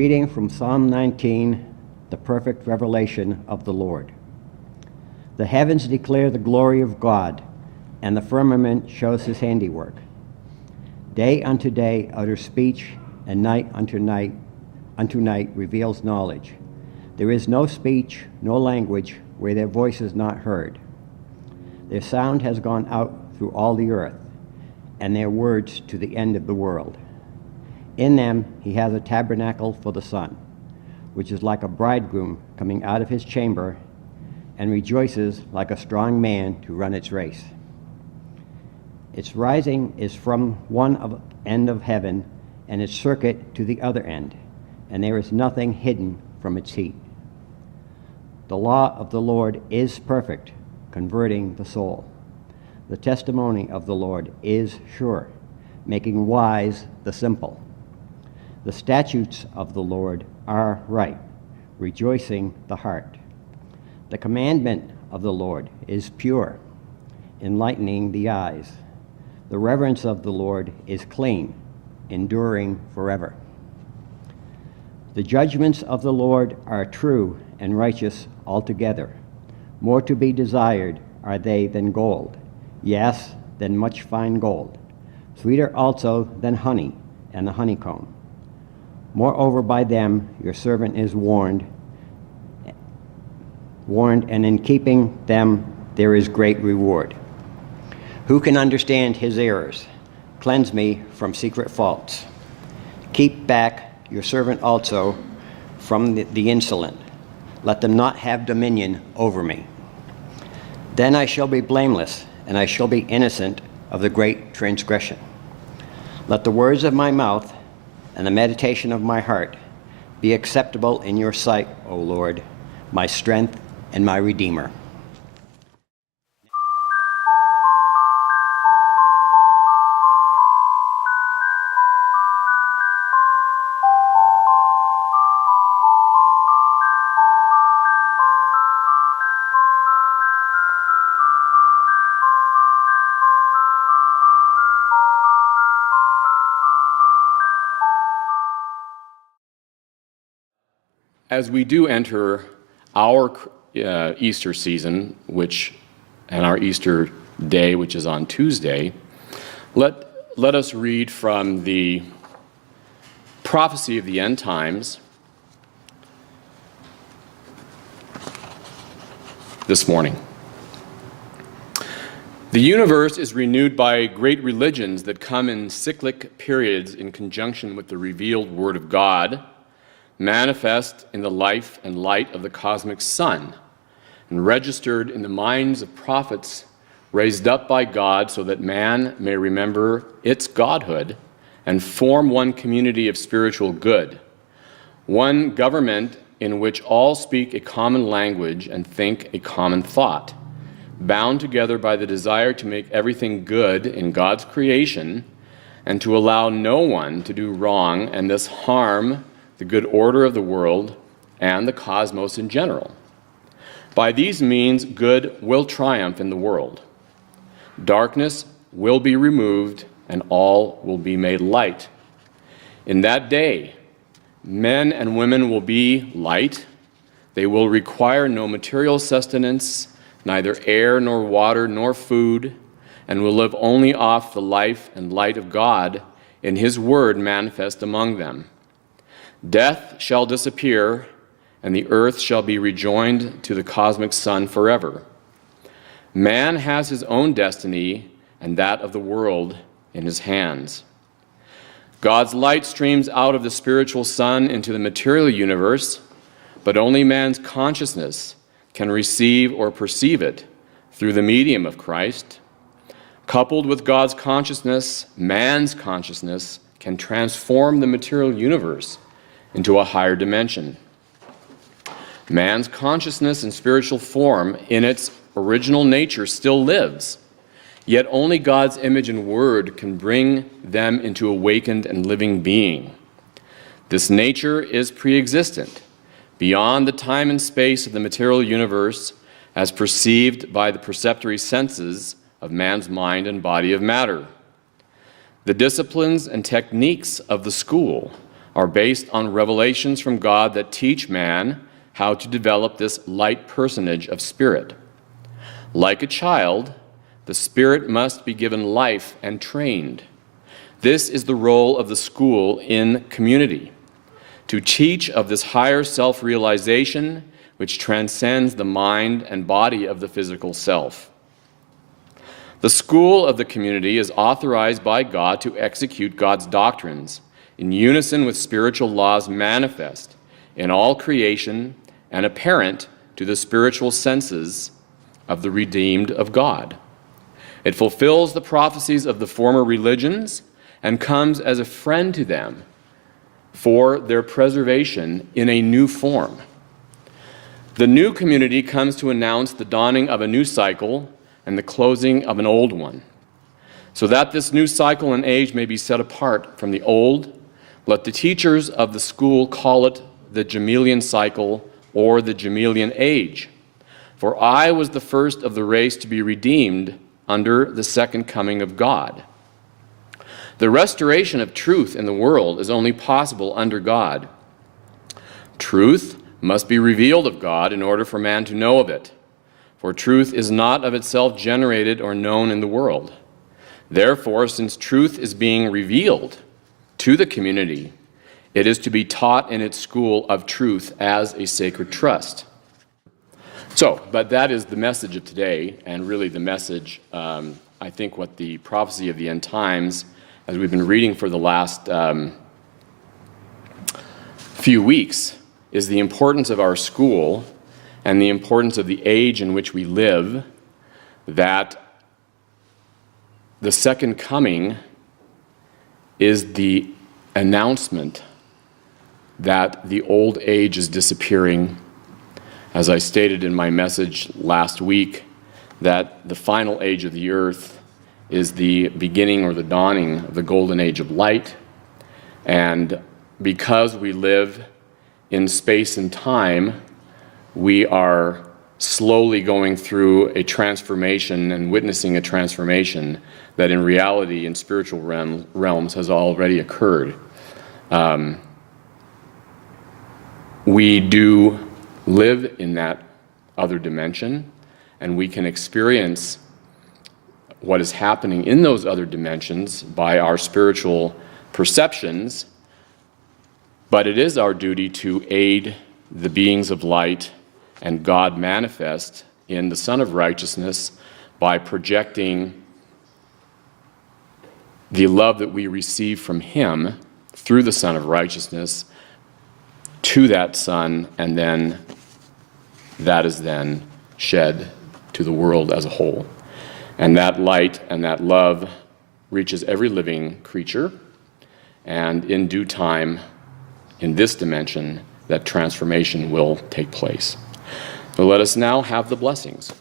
reading from Psalm 19, the perfect revelation of the Lord. The heavens declare the glory of God, and the firmament shows his handiwork. Day unto day utters speech, and night unto night reveals knowledge. There is no speech, no language, where their voice is not heard. Their sound has gone out through all the earth, and their words to the end of the world. In them he has a tabernacle for the sun, which is like a bridegroom coming out of his chamber, and rejoices like a strong man to run its race. Its rising is from one end of heaven, and its circuit to the other end, and there is nothing hidden from its heat. The law of the Lord is perfect, converting the soul. The testimony of the Lord is sure, making wise the simple. The statutes of the Lord are right, rejoicing the heart. The commandment of the Lord is pure, enlightening the eyes. The reverence of the Lord is clean, enduring forever. The judgments of the Lord are true and righteous altogether. More to be desired are they than gold, yes, than much fine gold, sweeter also than honey and the honeycomb. Moreover, by them your servant is warned, and in keeping them there is great reward. Who can understand his errors? Cleanse me from secret faults. Keep back your servant also from the insolent. Let them not have dominion over me. Then I shall be blameless, and I shall be innocent of the great transgression. Let the words of my mouth and the meditation of my heart be acceptable in your sight, O Lord, my strength and my Redeemer. As we do enter our Easter season, and our Easter day, which is on Tuesday, let us read from the prophecy of the end times this morning. The universe is renewed by great religions that come in cyclic periods in conjunction with the revealed Word of God, manifest in the life and light of the cosmic sun, and registered in the minds of prophets raised up by God so that man may remember its godhood and form one community of spiritual good, one government in which all speak a common language and think a common thought, bound together by the desire to make everything good in God's creation and to allow no one to do wrong and thus harm the good order of the world and the cosmos in general. By these means, good will triumph in the world. Darkness will be removed, and all will be made light. In that day, men and women will be light. They will require no material sustenance, neither air nor water nor food, and will live only off the life and light of God in His Word manifest among them. Death shall disappear, and the earth shall be rejoined to the cosmic sun forever. Man has his own destiny and that of the world in his hands. God's light streams out of the spiritual sun into the material universe, but only man's consciousness can receive or perceive it through the medium of Christ. Coupled with God's consciousness, man's consciousness can transform the material universe into a higher dimension. Man's consciousness and spiritual form in its original nature still lives, yet only God's image and word can bring them into awakened and living being. This nature is pre-existent, beyond the time and space of the material universe as perceived by the perceptory senses of man's mind and body of matter. The disciplines and techniques of the school are based on revelations from God that teach man how to develop this light personage of spirit. Like a child, the spirit must be given life and trained. This is the role of the school in community, to teach of this higher self-realization which transcends the mind and body of the physical self. The school of the community is authorized by God to execute God's doctrines in unison with spiritual laws manifest in all creation and apparent to the spiritual senses of the redeemed of God. It fulfills the prophecies of the former religions and comes as a friend to them for their preservation in a new form. The new community comes to announce the dawning of a new cycle and the closing of an old one. So that this new cycle and age may be set apart from the old, let the teachers of the school call it the Jamilian cycle or the Jamilian age. For I was the first of the race to be redeemed under the second coming of God. The restoration of truth in the world is only possible under God. Truth must be revealed of God in order for man to know of it, for truth is not of itself generated or known in the world. Therefore, since truth is being revealed to the community, it is to be taught in its school of truth as a sacred trust. But that is the message of today, and really the message, I think, what the prophecy of the end times, as we've been reading for the last few weeks, is the importance of our school and the importance of the age in which we live, that the second coming is the announcement that the old age is disappearing. As I stated in my message last week, that the final age of the earth is the beginning or the dawning of the golden age of light. And because we live in space and time, we are slowly going through a transformation and witnessing a transformation that in reality, in spiritual realms, has already occurred. We do live in that other dimension, and we can experience what is happening in those other dimensions by our spiritual perceptions, but it is our duty to aid the beings of light and God manifest in the Son of Righteousness by projecting the love that we receive from Him through the Son of Righteousness to that Son, and then that is then shed to the world as a whole. And that light and that love reaches every living creature, and in due time, in this dimension, that transformation will take place. So let us now have the blessings.